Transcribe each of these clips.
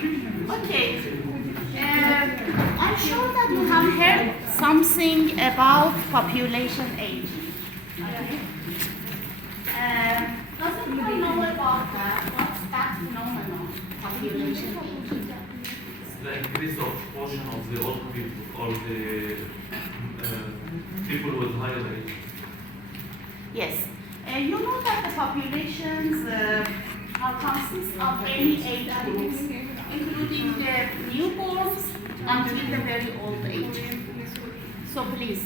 Okay, I'm sure that you have heard something about population aging. Okay. Does anyone know about that? What's that phenomenon, population aging? The increase of portion of the old people or the people with higher age. Yes. You know that the populations consist of any age groups, including the newborns until the very old age. So please,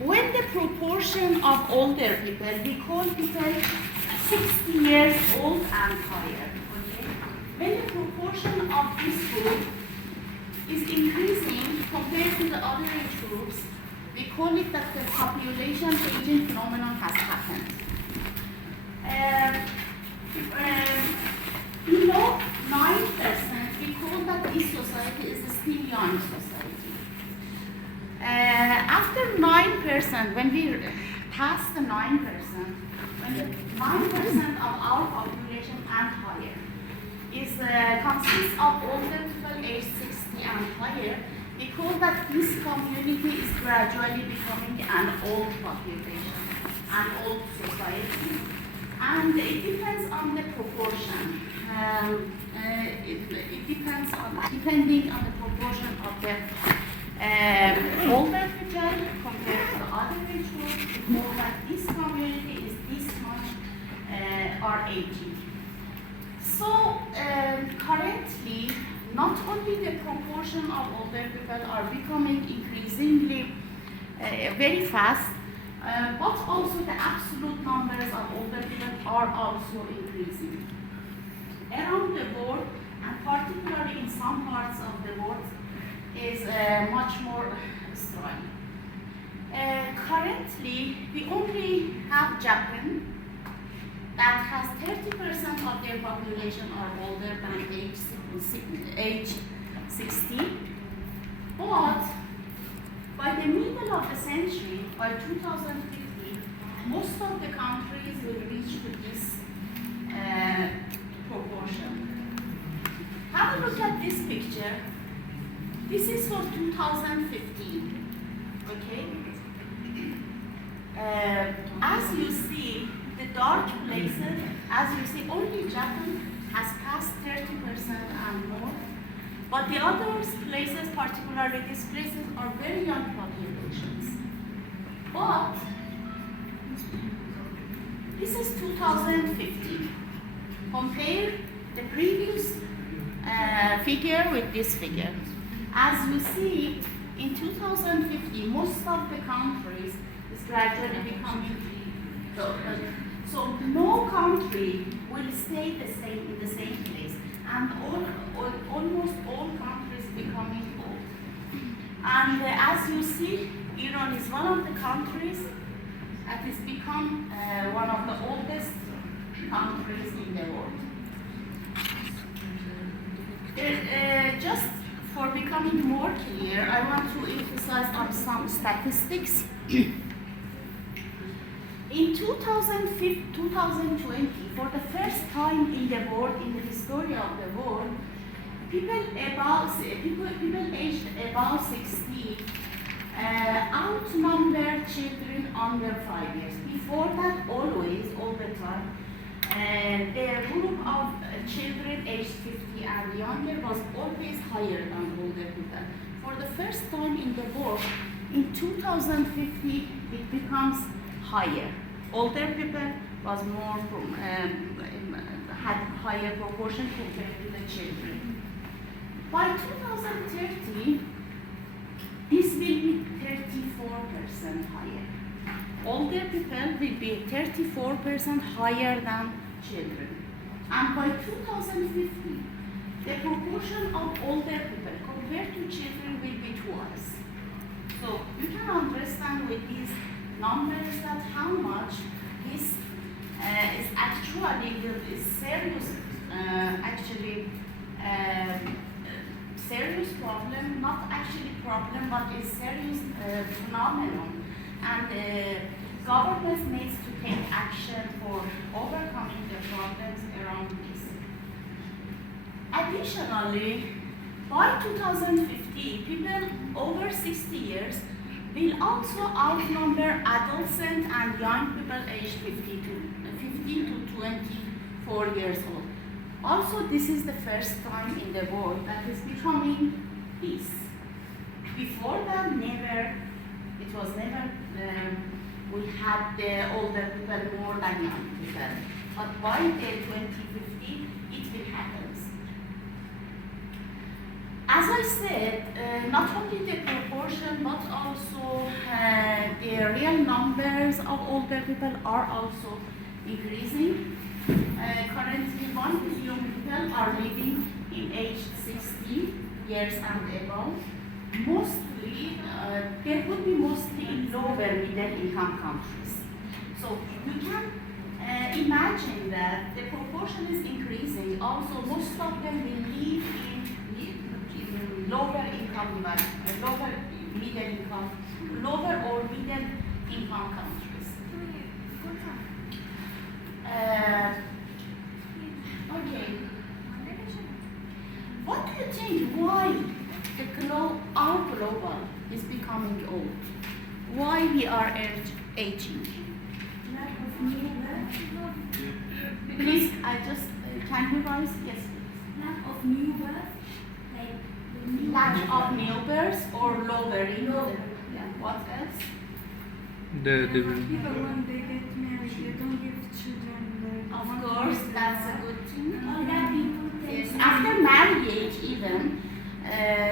when the proportion of older people, we call people 60 years old and higher. Okay? When the proportion of this group is increasing compared to the other age groups, we call it that the population aging phenomenon has happened. Below 9%, we call that this society is still young society. After 9%, when we pass the 9%, when the 9% of our population and higher consists of older people aged 60 and higher, we call that this community is gradually becoming an old population, an old society. And it depends on the proportion. It depends on, depending on the proportion of the older people compared to the other age groups, we know that this community is this much are aging. So currently, not only the proportion of older people are becoming increasingly very fast, but also the absolute numbers of older people are also increasing. Around the world, and particularly in some parts of the world, is much more strong. Currently, we only have Japan that has 30% of their population are older than age 60. But by the middle of the century, by 2050, most of the countries will reach to this proportion. Have a look at this picture. This is for 2015. Okay? As you see, the dark places, as you see, only Japan has passed 30% and more. But the other places, particularly these places, are very young populations. But this is 2015. Compare the previous figure with this figure. As you see, in 2050, most of the countries is gradually becoming so no country will stay the same in the same place, and almost all countries becoming old. And as you see, Iran is one of the countries that has become one of the oldest countries in the world. Just for becoming more clear, I want to emphasize on some statistics. In 2020, for the first time in the world, in the history of the world, people aged above 60 outnumbered children under 5 years. Before that, always, all the time, the group of children aged 50 and younger was always higher than older people. For the first time in the world, in 2050, it becomes higher. Older people was more had higher proportion compared to the children. By 2030, this will be 34% higher. Older people will be 34% higher than children. And by 2050, the proportion of older people compared to children will be twice. So you can understand with these numbers that how much this is actually is serious, serious problem, not actually problem, but a serious phenomenon. And governments needs to take action for overcoming the problems around this. Additionally, by 2050, people over 60 years will also outnumber adolescent and young people aged 15 to 24 years old. Also, this is the first time in the world that is becoming this. Before that, it was never, we had the older people more than young people. But by the 2050, it will happen. As I said, not only the proportion, but also the real numbers of older people are also increasing. Currently, 1 million people are living in age 60 years and above. Mostly, they would be mostly in lower middle income countries. So you can imagine that the proportion is increasing. Also, most of them will live in lower income, lower middle income, lower or middle income countries. Okay. What do you think? Why our global is becoming old? Why we are aging? Lack of new birth. Please, can you rise? Yes. Lack of new birth. Lack of new births or lowering? Lower. Yeah. What else? People when they get married, they don't give children. Of course, that's a good thing. Other people take Yes. After marriage, even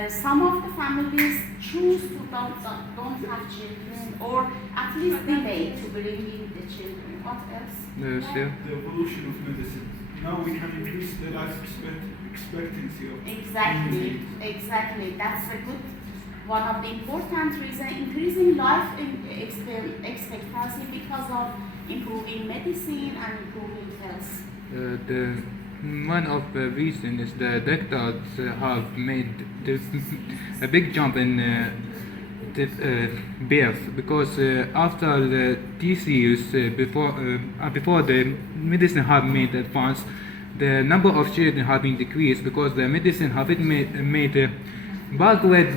some of the families choose to don't have children, or at least delay to bring in the children. What else? Still. The evolution of medicine. Now we can increase the life expectancy of Exactly. That's a good one of the important reasons. Increasing life expectancy because of improving medicine and improving health. One of the reasons is the doctors have made a big jump in birth, because after these years, before the medicine have made advance, the number of children have been decreased because the medicine have made a backward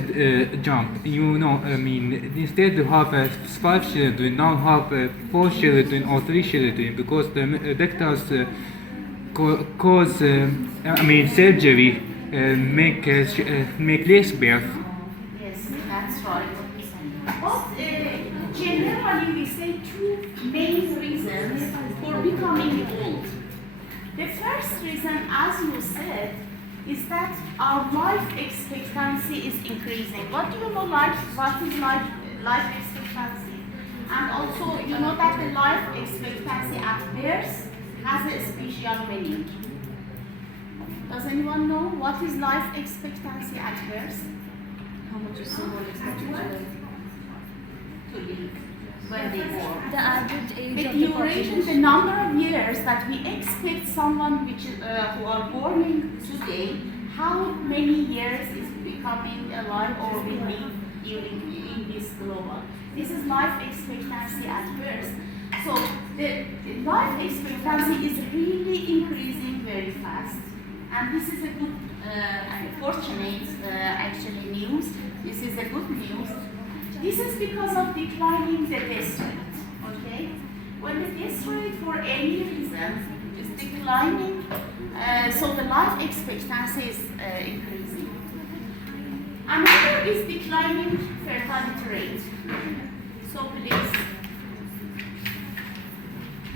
jump. Instead to have 5 children, now have 4 children or 3 children, because the doctors cause surgery, make less birth. Yes, that's right. But generally, we say 2 main reasons for becoming old. The first reason, as you said, is that our life expectancy is increasing. What do you know? What is life expectancy? And also, you know that the life expectancy at birth has a special meaning. Does anyone know what is life expectancy at birth? How much is someone expected to live when they born? the average age The of the duration, the population. number of years that we expect someone who are born today, how many years is becoming alive or will live in this global. This is life expectancy at birth. So the life expectancy is really increasing very fast. And this is a good and fortunate actually news. This is a good news. This is because of declining the death rate. Okay? When the death rate for any reason is declining, so the life expectancy is increasing. Another is declining fertility rate. So please,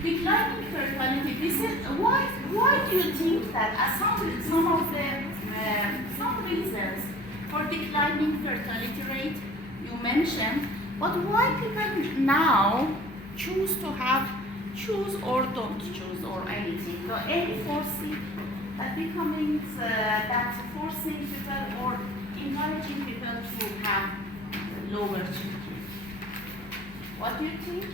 declining fertility. This is why do you think that some reasons for declining fertility rate you mentioned, but why people now choose or don't choose or anything? So any forcing that forcing people or encouraging people to have lower children. What do you think?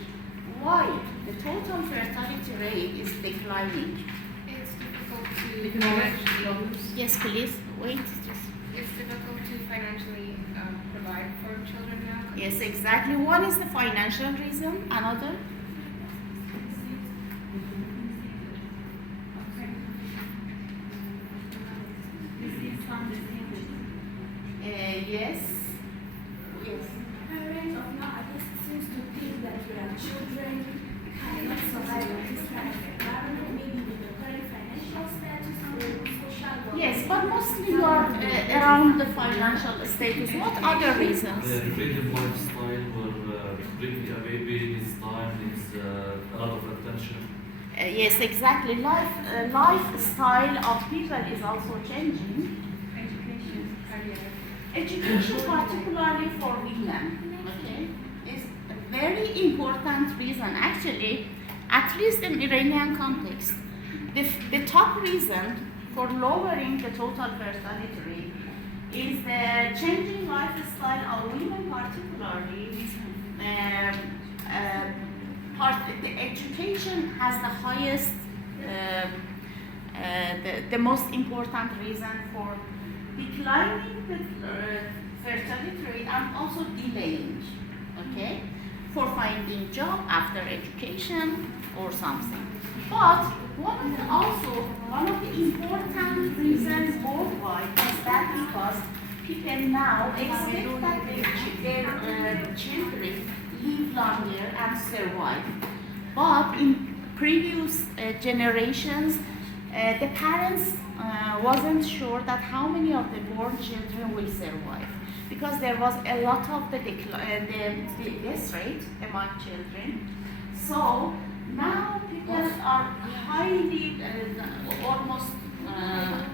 Why the total fertility rate is declining? It's difficult to Yes, please. Wait. it's difficult to financially provide for children now. Yes, exactly. One is the financial reason. Another. from the same reason. Yes. Yes. Parents of nowadays seems to think that their children cannot survive in this kind of environment, maybe with the current financial status or social or Yes, but mostly you are around the financial status. What other reasons? The freedom lifestyle where bringing a baby needs time, needs a lot of attention. Yes, exactly. Lifestyle of people is also changing. Education, career. Education, particularly for women, okay, is a very important reason. Actually, at least in Iranian context, the top reason for lowering the total fertility rate is the changing lifestyle of women, particularly. The education has the highest, the most important reason for declining the fertility rate and also delaying, okay, for finding job after education or something. But one of the important reasons worldwide is that because people now expect that their children live longer and survive. But in previous generations, the parents wasn't sure that how many of the born children will survive, because there was a lot of the death rate among children. So now people are highly, almost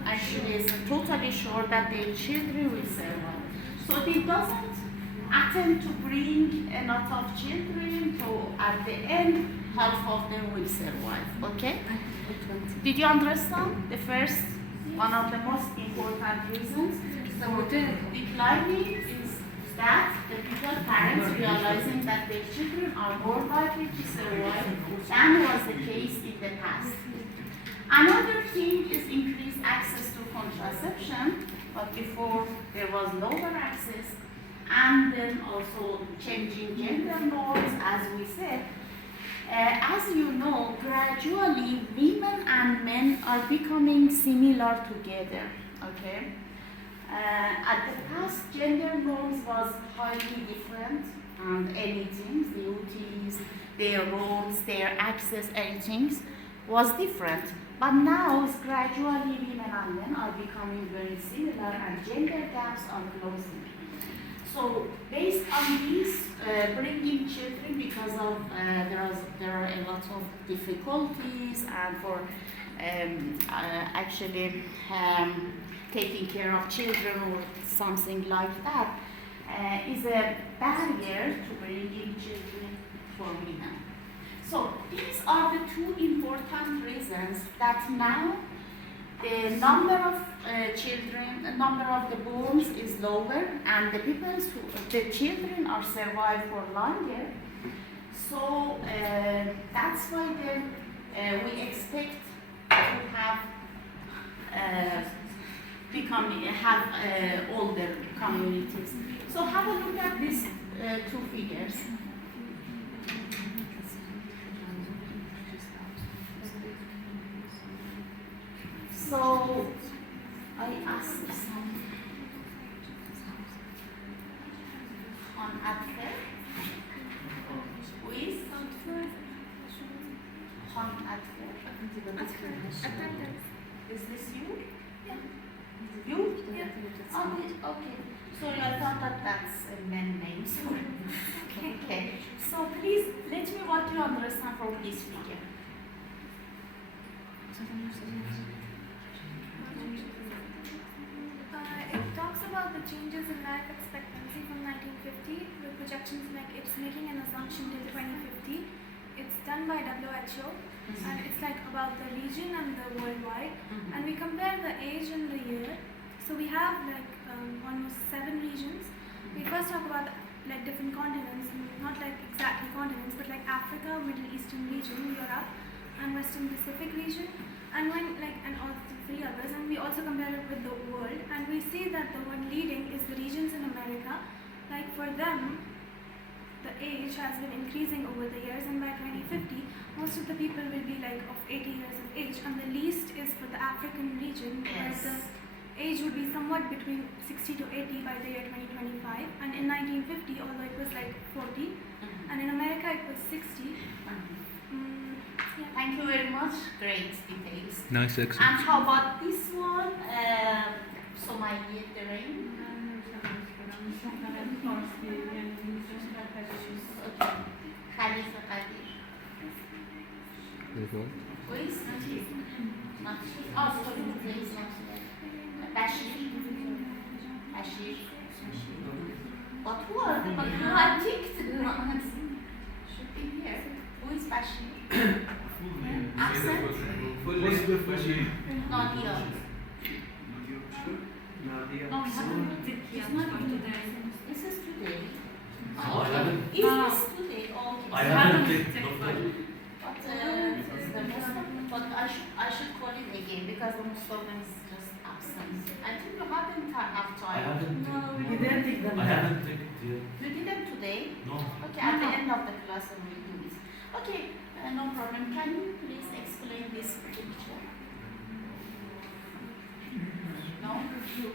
actually is totally sure that their children will survive. So they doesn't attempt to bring a lot of children, so at the end half of them will survive. Okay? Did you understand? The first, one of the most important reasons for declining is that the people, parents realizing that their children are more likely to survive than was the case in the past. Another thing is increased access to contraception, but before there was lower access, and then also changing gender norms, as we said. As you know, gradually women and men are becoming similar together, okay? At the past, gender norms was highly different, and anything, duties, their roles, their access, everything was different. But now, gradually women and men are becoming very similar, and gender gaps are closing. So based on this, bringing children, because of there are a lot of difficulties, and for actually taking care of children or something like that, is a barrier to bringing children for women. So these are the two important reasons that now the number of children, the number of the borns is lower, and the children are survived for longer. So that's why then we expect to have older communities. So have a look at these two figures. So I asked some on Atfer with on Atfer. Is this you? Yeah. You? Yeah. Okay. Sorry, I thought that that's a man name. Sorry. Okay. So please let me what you understand from this figure. It talks about the changes in life expectancy from 1950 with projections like it's making an assumption till 2050. It's done by WHO and it's like about the region and the worldwide, and we compare the age and the year. So we have like almost 7 regions. We first talk about like different continents, not like exactly continents, but like Africa, Middle Eastern region, Europe, and Western Pacific region, and and all the 3 others, and we also compare it with the world, and we see that the one leading is the regions in America. Like for them, the age has been increasing over the years, and by 2050, most of the people will be like of 80 years of age, and the least is for the African region, where Yes. the age would be somewhat between 60 to 80 by the year 2025. And in 1950, although it was like 40, and in America it was 60. Yeah. Thank you very much. Great details. Nice And accent. how about this one? Somaliye Derain. Okay. Khalifa Qadir. Who is not here? Not here. Oh, sorry, he is not here. Bashir. Bashir. But who are the but who are ticked? Should be here. Who is Bashir? Accent? What's the full name? Nadia. No, we haven't did It's not today. This is today. No, I haven't. Is this today? Okay. I haven't clicked Dr. But the Muslim, but I should call it again because the Muslim is just absent. I think you haven't have I time. haven't No, clicked. you didn't take them. I haven't clicked yet. You did them today? No. Okay, at the end of the class we will do this. Okay, no problem. Can you please explain this picture? No? You.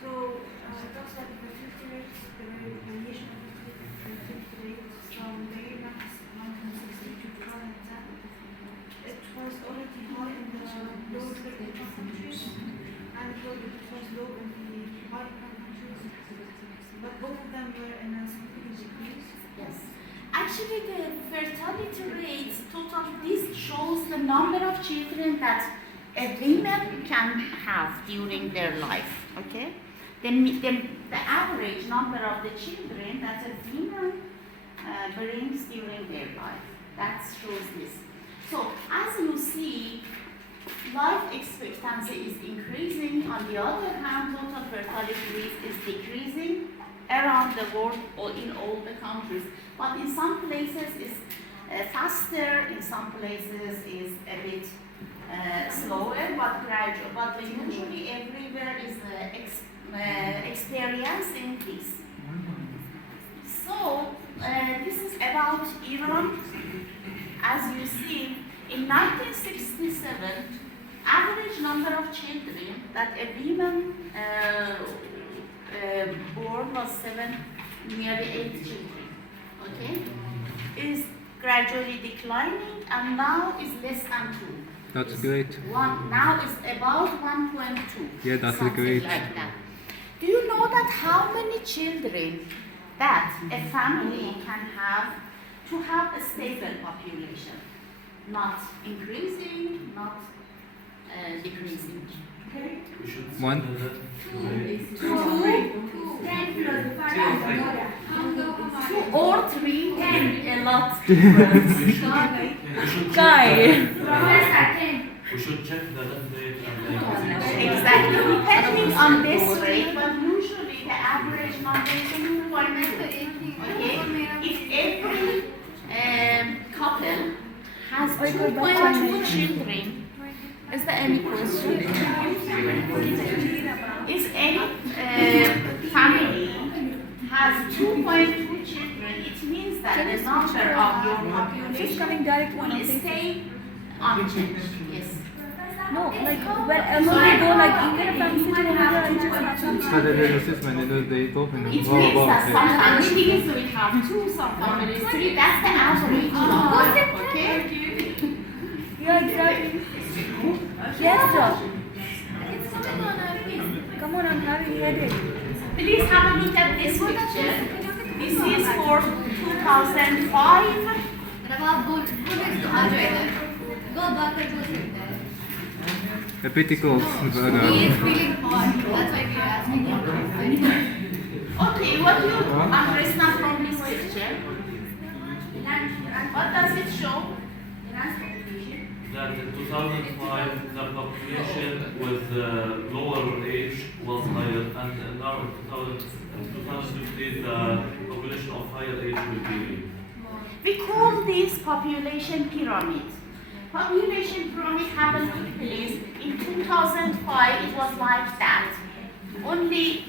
So, it talks about the fertility rates, the variation of fertility rates from the year 1960 to 2010. It was already high in the low developed countries, and it was low in the high income countries. But both of them were in a significant decrease. Yes. Actually, the fertility rates total, this shows the number of children that a woman can have during their life. Okay? The average number of the children that a woman brings during their life. That shows this. So, as you see, life expectancy is increasing. On the other hand, total fertility rate is decreasing around the world or in all the countries. But in some places it's faster, in some places is a bit slower, but gradual. But usually everywhere is experiencing this. So this is about Iran. As you see, in 1967, average number of children that a woman born was nearly 8 children. Okay, is gradually declining and now is less than 2. That's great. Now is about 1.2. Yeah, that's something great. like that. Do you know that how many children that a family can have to have a stable population? Not increasing, not decreasing. Okay? We should One. say that. 2 or 3 and a lot difference. We should Guy. We should check the death rate and the increasing. Exactly, depending on this rate, but usually the average number is 2.2. Okay? If every couple has 2.2 children, is there any question? Is any family has 2.2 children, it means that the number of your population direct will stay unchanged. Yes. No, like wherever we go, like even if I'm sitting in India, it's just So the assessment, they open It wow, means wow, that okay. some families will have 2, some families 3. That's the average number. Okay? Yeah, exactly. Yes, sir. Come on, I'm having a headache. Please have a look at this picture. This is for 2005. The petticoats, but, Okay, what do you understand from this picture? What does it show? That in 2005 the population with lower age was higher, and now in 2050 the population of higher age will be. We call this population pyramid. Population pyramid happened to place in 2005. It was like that. Only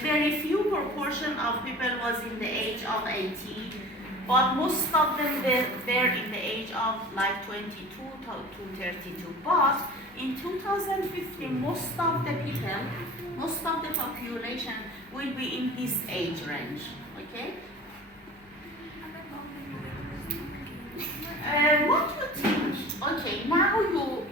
very few proportion of people was in the age of 80, but most of them were in the age of like 22 to 32. But In 2050, most of the people, most of the population will be in this age range, okay? What do you think? Okay, now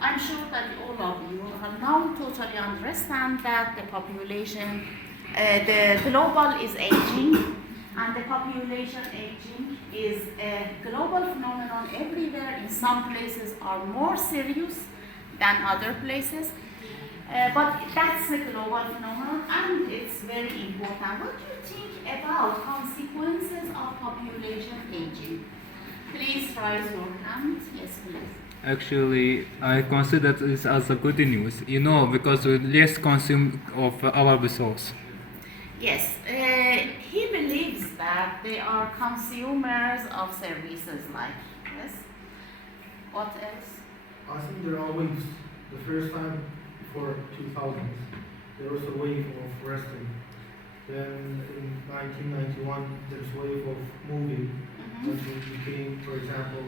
I'm sure that all of you have now totally understand that the population, the global is aging, and the population aging is a global phenomenon everywhere. In some places are more serious than other places, but that's a global phenomenon and it's very important. What do you think about consequences of population aging? Please raise your hand. Yes, please. Actually, I consider this as a good news, you know, because we less consume of our resource. Yes, he believes that they are consumers of services like, yes. What else? I think there are waves. The first time before 2000s, there was a wave of wrestling. Then in 1991, there's a wave of movie. Mhm. When it became, for example,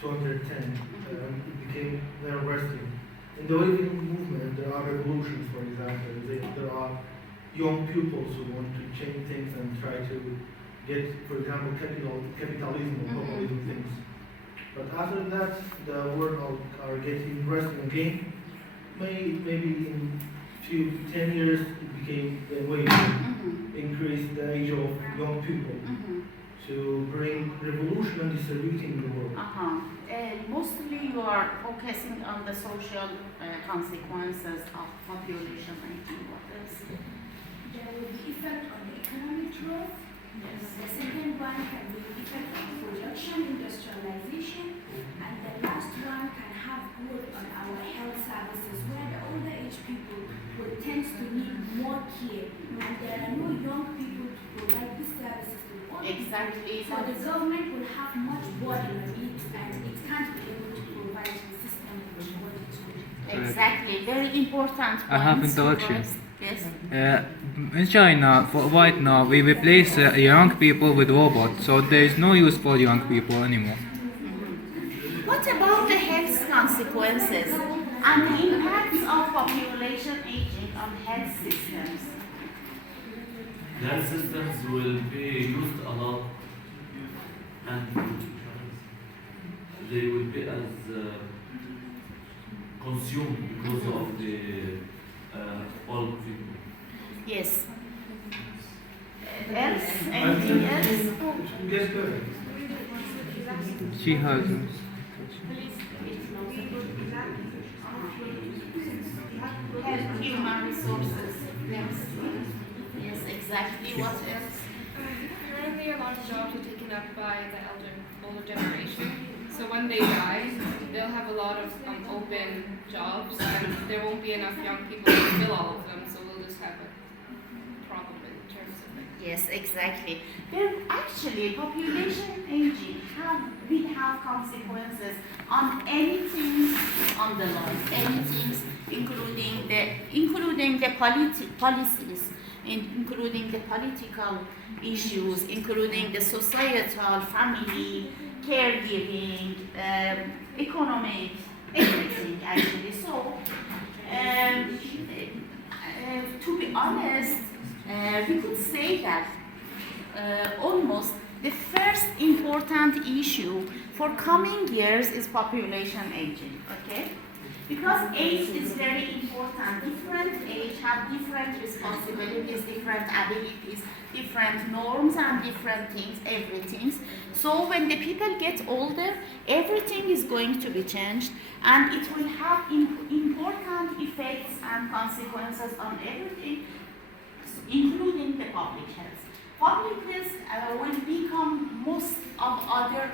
210, it became then wrestling. In the waving movement, there are revolutions, for example. There are young pupils who want to change things and try to get, for example, capitalism or populism things. But after that, the world are getting wrestling again. Maybe in 10 years, it became the way to increase the age of young people to bring revolution and distributing in the world. Mostly you are focusing on the social consequences of population aging. What else? There will be effect on the economic growth. Yes. The second one can be effect on production, industrialization, and the last one can have good on our health services, where the older age people will tend to need more care, and there are no young people to provide these services to the older people. Exactly. So the government will have much burden on it, and it can't be able to provide the system with what it should. Exactly. Very important I have points to interaction. raise. Yes. In China, for right now, we replace young people with robots, so there is no use for young people anymore. What about the health consequences and the impacts of population aging on health systems? Health systems will be used a lot and they will be as consumed because of the old people. Yes. Else? Anything else? Yes, better. She has. Health, human resources. Yes. Yes, exactly. What else? Currently, a lot of jobs are taken up by the older generation. So when they die, they'll have a lot of open jobs, and there won't be enough young people to fill all of them. So we'll just have a problem in terms of it. Yes, exactly. There actually population aging will have consequences on anything on the life, anything including the policies, including the political issues, including the societal, family, caregiving, economic, everything actually. So, to be honest, we could say that almost the first important issue for coming years is population aging, okay? Because age is very important. Different age have different responsibilities, different abilities, different norms and different things, everything. So when the people get older, everything is going to be changed and it will have important effects and consequences on everything, including the public health. Public health will become most of other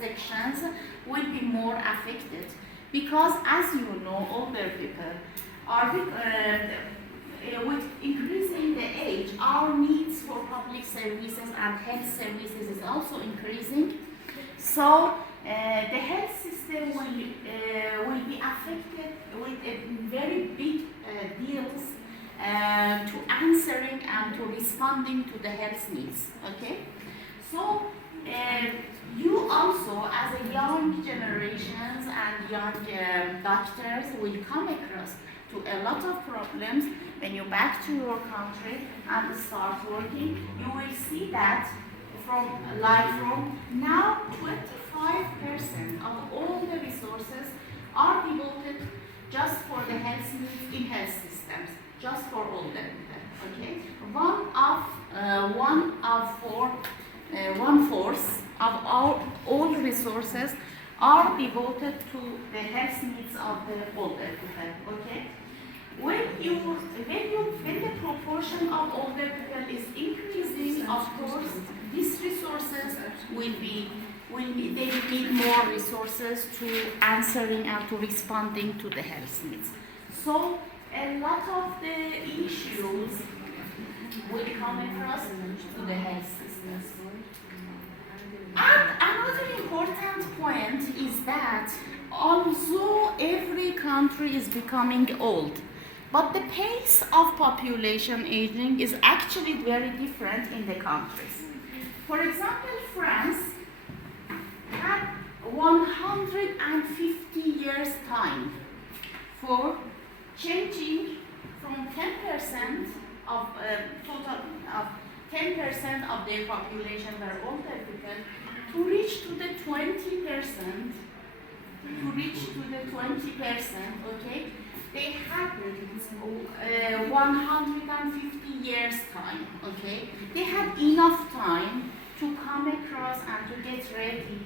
sections will be more affected because, as you know, older people are with increasing the age, our needs for public services and health services is also increasing. So the health system will be affected with very big deals to answering and to responding to the health needs. Okay, so you also, as a young generations and young doctors, will come across to a lot of problems when you back to your country and start working. You will see that from now, 25% of all the resources are devoted just for the health needs in health systems, just for all the people. Okay, one fourth of all resources are devoted to the health needs of the older people. Okay, when the proportion of older people is increasing, of course, these resources they will need more resources to answering and to responding to the health needs. So a lot of the issues will come across to the health systems. And another important point is that although every country is becoming old, but the pace of population aging is actually very different in the countries. For example, France had 150 years time for changing from 10% of total of 10% of their population were older people to reach to the 20%. To reach to the 20%, okay? They had 150 years time, okay? They had enough time to come across and to get ready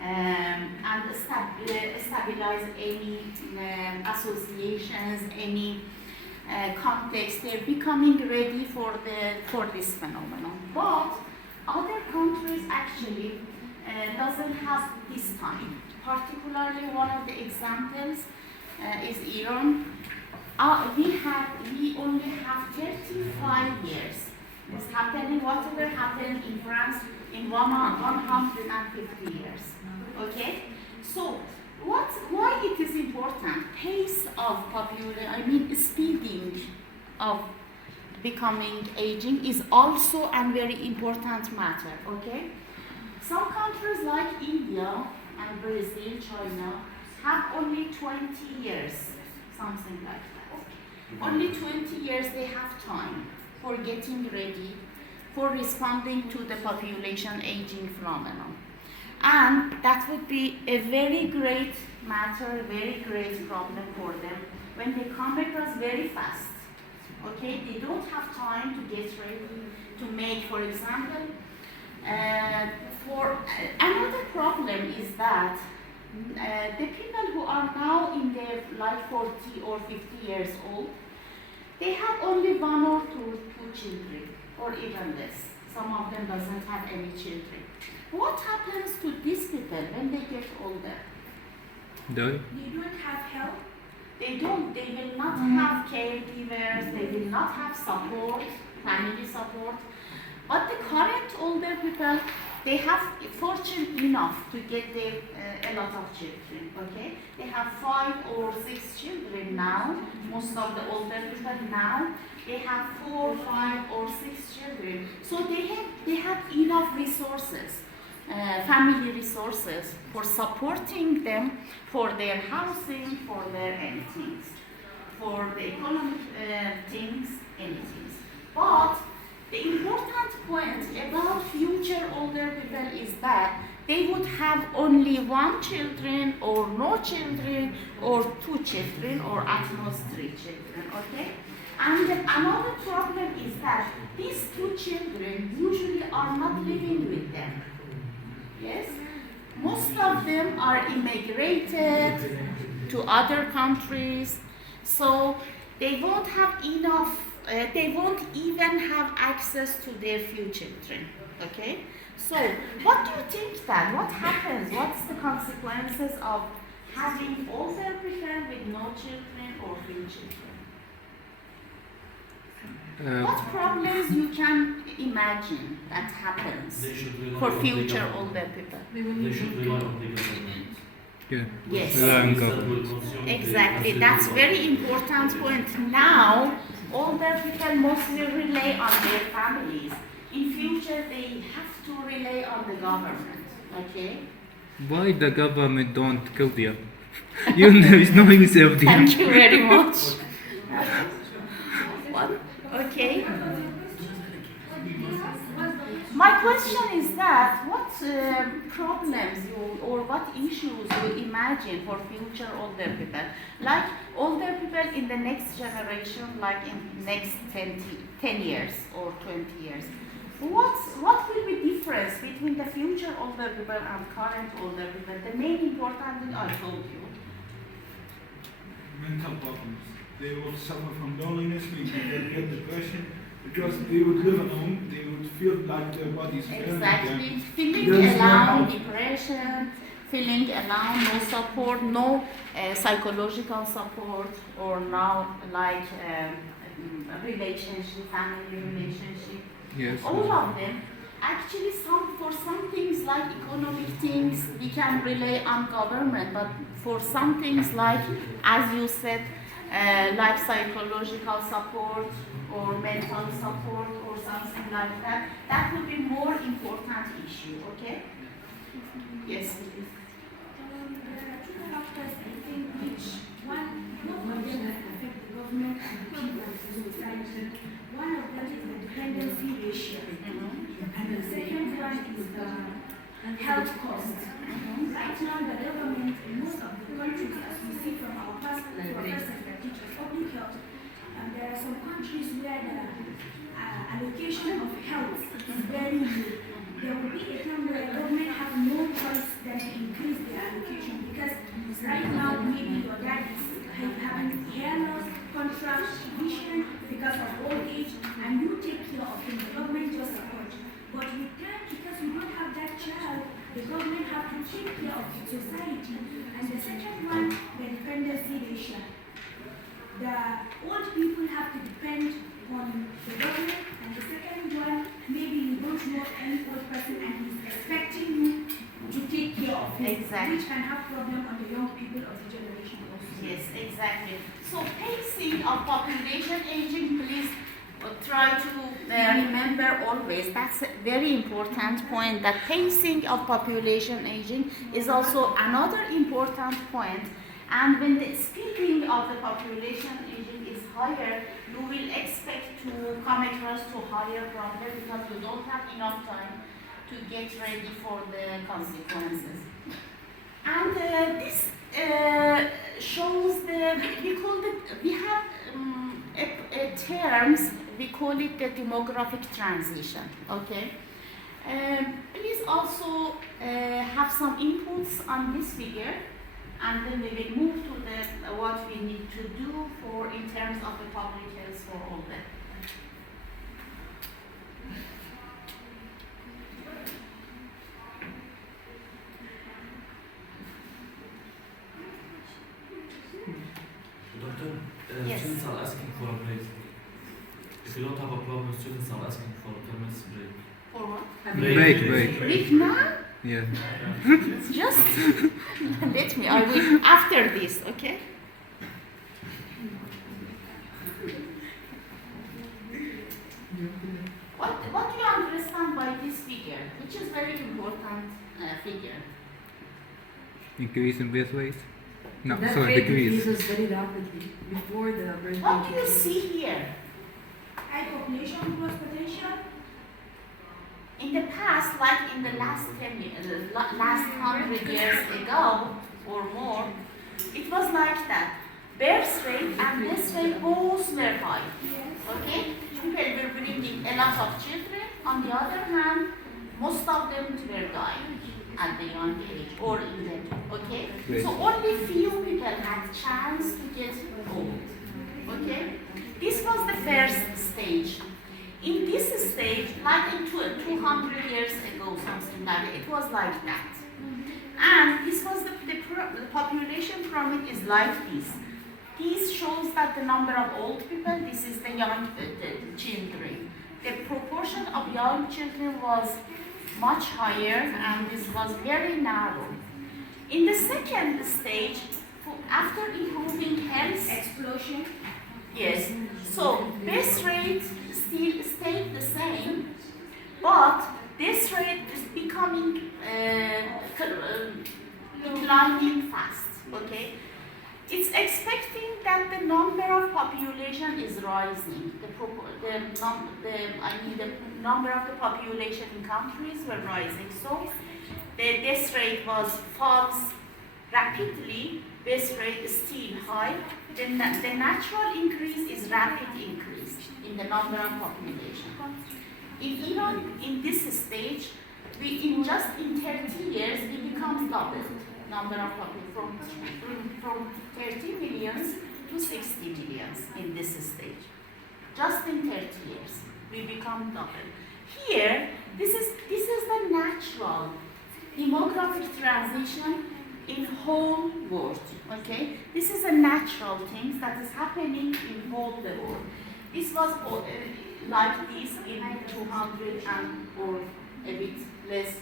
and stabilize any associations, any context. They're becoming ready for this phenomenon. But other countries actually doesn't have this time. Particularly, one of the examples is Iran. We only have 35 years. It's happening, whatever happened in France in 150 years. Okay? So, why it is important? Pace of speeding of becoming aging is also a very important matter. Okay? Some countries like India and Brazil, China, have only 20 years, something like that. Only 20 years they have time for getting ready, for responding to the population aging phenomenon. And that would be a very great matter, a very great problem for them when they come across very fast. Okay, they don't have time to get ready to make, for example, another problem is that the people who are now in their 40 or 50 years old, they have only one or two children, or even less. Some of them doesn't have any children. What happens to these people when they get older? Die. They don't have help. They will not have caregivers, they will not have support, family support. But the current older people, they have fortune enough to get a lot of children, okay? They have 5 or 6 children now. Most of the older people now, they have 4, 5 or 6 children. So they have enough resources, family resources for supporting them for their housing, for their anything, for the economic things, anything. But the important point about future older people is that they would have only 1 children or no children or 2 children or at most 3 children, okay? And another problem is that these 2 children usually are not living with them. Yes? Most of them are immigrated to other countries, so they won't have enough, they won't even have access to their few children, okay? So, what do you think then? What happens? What's the consequences of having older people with no children or few children? What problems you can imagine that happens for future older people? They should rely on the government. Yeah. Yes. Exactly. That's very important point. Now, older people mostly rely on their families. in future they have to rely on the government, okay? Why the government don't kill them? You know, it's no use of them. Thank you very much. What? Okay. My question is that what problems you or what issues you imagine for future older people? Like older people in the next generation, like in next 10 years or 20 years. What will be difference between the future older people and current older people? The main important thing I told you. Mental problems. They will suffer from loneliness, maybe they will get depression, because they would live alone, they would feel like their bodies failing Exactly. them. Feeling There's no alone, help. depression, feeling alone, no support, no psychological support, or now like relationship, family relationship. Yes. All of them. Actually, for some things like economic things, we can rely on government, but for some things like, as you said, like psychological support or mental support or something like that, that would be more important issue, okay? Yes, please. There are two factors, I think, which both of them affect the government and the people of the society. One of them is the dependency ratio, and the second one is the health cost. Right now, the government in most of the countries, as we see from our past professors that teach us public health, there are some countries where the allocation of health is very low. There will be a time where the government have no choice than to increase their allocation, because right now maybe your dad is having hair loss, contract, vision because of old age, and you take care of him. The government just support. But with that, because you don't have that child, the government have to take care of the society. And the second one, the dependency ratio. The old people have to depend on the government, and the second one, maybe you don't know any old person and he's expecting you to take care of him, Exactly. which can have problem on the young people of the generation also. Yes, exactly. So pacing of population aging, please try to remember always, that's a very important point, that pacing of population aging is also another important point. And when the speeding of the population aging is higher, you will expect to come across to higher problems because you don't have enough time to get ready for the consequences. And this shows we have terms, we call it the demographic transition, okay? Please also have some inputs on this figure, and then we will move to what we need to do in terms of the public health for all that. Doctor, Yes. students are asking for a break. If you don't have a problem, students are asking for a 10 minutes break. For what? Break. Break now? Yeah. Just let me, I will after this, okay? What do you understand by this figure, which is very important figure? Increase in birth rate? No, That sorry, rate decrease. increases very rapidly before the birth What do you rate. see here? High population growth potential. In the past, like in the last 10 years, last 100 years ago or more, it was like that. Birth rate and death rate both were high. Okay? People were bringing a lot of children. On the other hand, most of them were dying at the young age or in the, okay? Great. So only few people had chance to get old. Okay? This was the first stage. In this stage, like in 200 years ago, something like that, it was like that. And this was the population pyramid is like this. This shows that the number of old people, this is the young the children. The proportion of young children was much higher, and this was very narrow. In the second stage, after improving health, Explosion. yes, so birth rate still stayed the same, But this rate is becoming declining fast, okay? It's expecting that the number of population is rising. The number of the population in countries were rising. So this rate falls rapidly. This rate is still high. The natural increase is rapid increase in the number of population. In Iran, in this stage, in 30 years, we become double number of population from 30 millions to 60 millions in this stage. Just in 30 years, we become double. Here, this is the natural demographic transition in whole world. Okay, this is a natural thing that is happening in whole the world. This was like this in 200 and or a bit less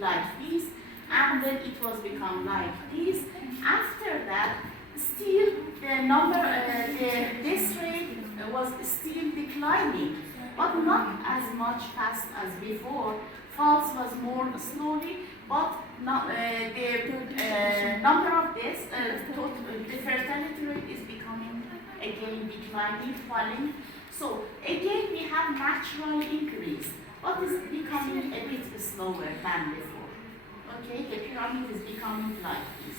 like this, and then it was become like this. After that, still the number, this rate was still declining, but not as much fast as before. Falls was more slowly, but not, the number of this, the fertility rate is becoming again declining, falling. So again we have natural increase, but it's becoming a bit slower than before. Okay, the pyramid is becoming like this.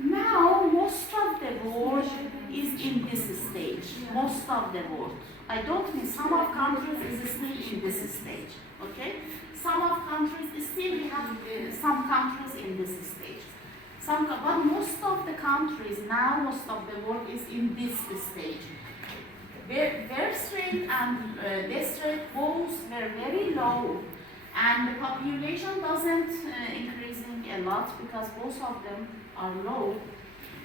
Now most of the world is in this stage. Most of the world. I don't mean some of countries is still in this stage. Okay, some of countries still we have some countries in this stage. But most of the countries now, most of the world is in this stage. Birth rate and death rate both were very low, and the population doesn't increasing a lot because both of them are low.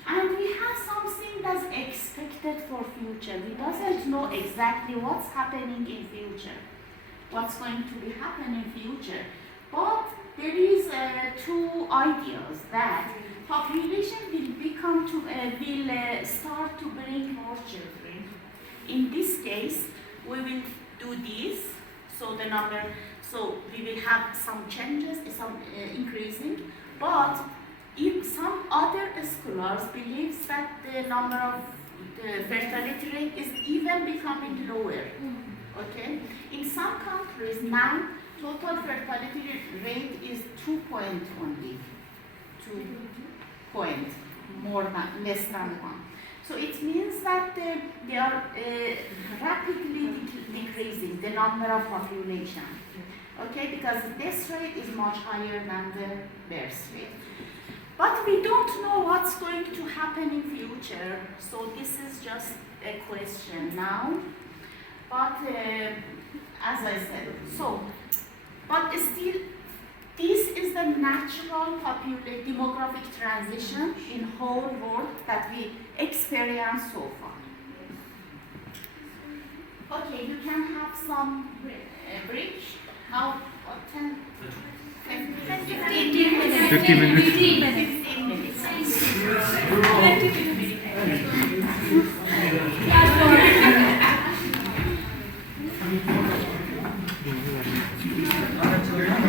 And we have something that's expected for future. We doesn't know exactly what's happening in future, what's going to be happening in future. But there is two ideas that population will start to bring more children. In this case, we will do this. So the number, so we will have some changes, some increasing. But if some other scholars believes that the number of the fertility rate is even becoming lower. Okay, in some countries now total fertility rate is 2 point only, 2 point, less than 1. So it means that they are rapidly decreasing the number of population. Okay, because this rate is much higher than the birth rate. But we don't know what's going to happen in future. So this is just a question now. But as I said, but still, this is the natural demographic transition in whole world that we experience so far. Okay, you can have some break. How? 10? 15 minutes. 15 minutes. 15 minutes. 15 minutes.